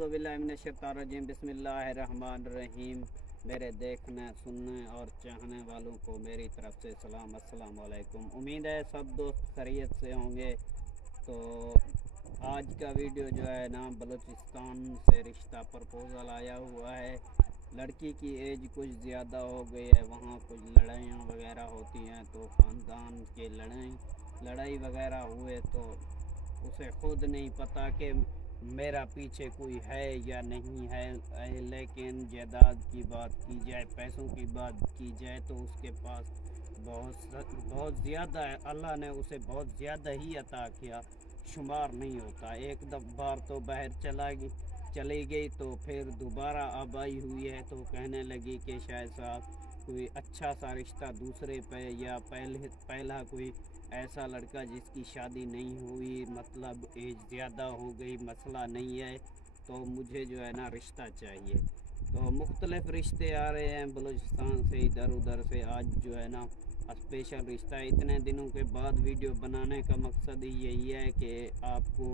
औज़ुबिल्लाहिमिनश्शैतानिर्रजीम बिस्मिल्लाहिर्रहमानिर्रहीम। मेरे देखने सुनने और चाहने वालों को मेरी तरफ से सलाम, अस्सलाम वालेकुम। उम्मीद है सब दोस्त खैरियत से होंगे। तो आज का वीडियो जो है ना, बलूचिस्तान से रिश्ता प्रपोज़ल आया हुआ है। लड़की की एज कुछ ज़्यादा हो गई है, वहाँ कुछ लड़ाइयाँ वगैरह होती हैं, तो ख़ानदान के लड़ाई वगैरह हुए तो उसे खुद नहीं पता कि मेरा पीछे कोई है या नहीं है। लेकिन जायदाद की बात की जाए, पैसों की बात की जाए तो उसके पास बहुत ज़्यादा है। अल्लाह ने उसे बहुत ज़्यादा ही अता किया, शुमार नहीं होता। एक बार तो बाहर चली गई तो फिर दोबारा अब आई हुई है, तो कहने लगी कि शायद साहब कोई अच्छा सा रिश्ता दूसरे पे या पहला कोई ऐसा लड़का जिसकी शादी नहीं हुई, मतलब एज ज़्यादा हो गई, मसला नहीं है, तो मुझे जो है ना रिश्ता चाहिए। तो मुख्तलिफ़ रिश्ते आ रहे हैं बलूचिस्तान से, इधर उधर से। आज जो है ना स्पेशल रिश्ता है। इतने दिनों के बाद वीडियो बनाने का मकसद ही यही है कि आपको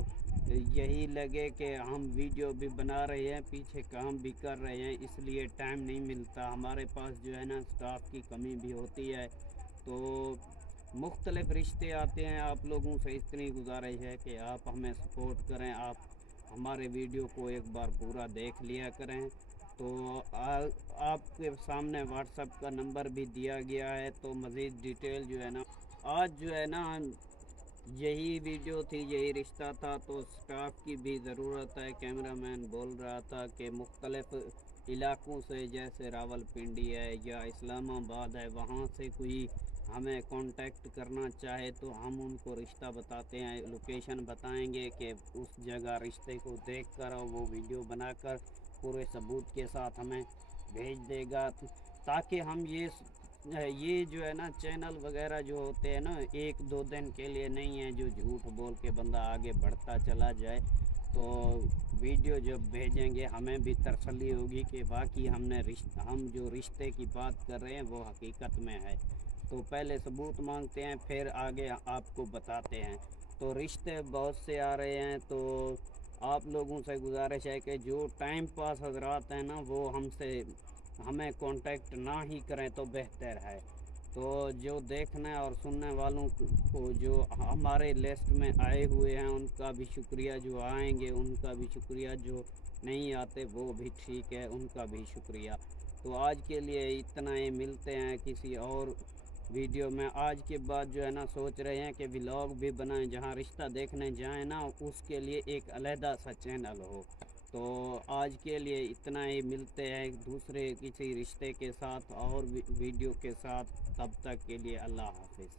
यही लगे कि हम वीडियो भी बना रहे हैं, पीछे काम भी कर रहे हैं, इसलिए टाइम नहीं मिलता। हमारे पास जो है ना स्टाफ की कमी भी होती है, तो मुख्तलिफ़ रिश्ते आते हैं। आप लोगों से इतनी गुजारिश है कि आप हमें सपोर्ट करें, आप हमारे वीडियो को एक बार पूरा देख लिया करें। तो आपके सामने व्हाट्सएप का नंबर भी दिया गया है, तो मज़ीद डिटेल जो है ना, आज जो है ना यही वीडियो थी, यही रिश्ता था। तो स्टाफ की भी ज़रूरत है। कैमरामैन बोल रहा था कि मुख्तलिफ़ इलाक़ों से, जैसे रावलपिंडी है या इस्लामाबाद है, वहाँ से कोई हमें कांटेक्ट करना चाहे तो हम उनको रिश्ता बताते हैं, लोकेशन बताएंगे कि उस जगह रिश्ते को देखकर और वो वीडियो बनाकर पूरे सबूत के साथ हमें भेज देगा, ताकि हम ये जो है ना चैनल वगैरह जो होते हैं ना, एक दो दिन के लिए नहीं है जो झूठ बोल के बंदा आगे बढ़ता चला जाए। तो वीडियो जब भेजेंगे हमें भी तसल्ली होगी कि बाकी हम जो रिश्ते की बात कर रहे हैं वो हकीकत में है। तो पहले सबूत मांगते हैं, फिर आगे आपको बताते हैं। तो रिश्ते बहुत से आ रहे हैं, तो आप लोगों से गुजारिश है कि जो टाइम पास हजरात हैं ना, वो हमें कांटेक्ट ना ही करें तो बेहतर है। तो जो देखने और सुनने वालों को जो हमारे लिस्ट में आए हुए हैं उनका भी शुक्रिया, जो आएंगे उनका भी शुक्रिया, जो नहीं आते वो भी ठीक है, उनका भी शुक्रिया। तो आज के लिए इतना ही, मिलते हैं किसी और वीडियो में। आज के बाद जो है ना सोच रहे हैं कि व्लॉग भी बनाएं, जहां रिश्ता देखने जाएं ना उसके लिए एक अलहदा सा चैनल हो। तो आज के लिए इतना ही, मिलते हैं दूसरे किसी रिश्ते के साथ और वीडियो के साथ। तब तक के लिए अल्लाह हाफिज़।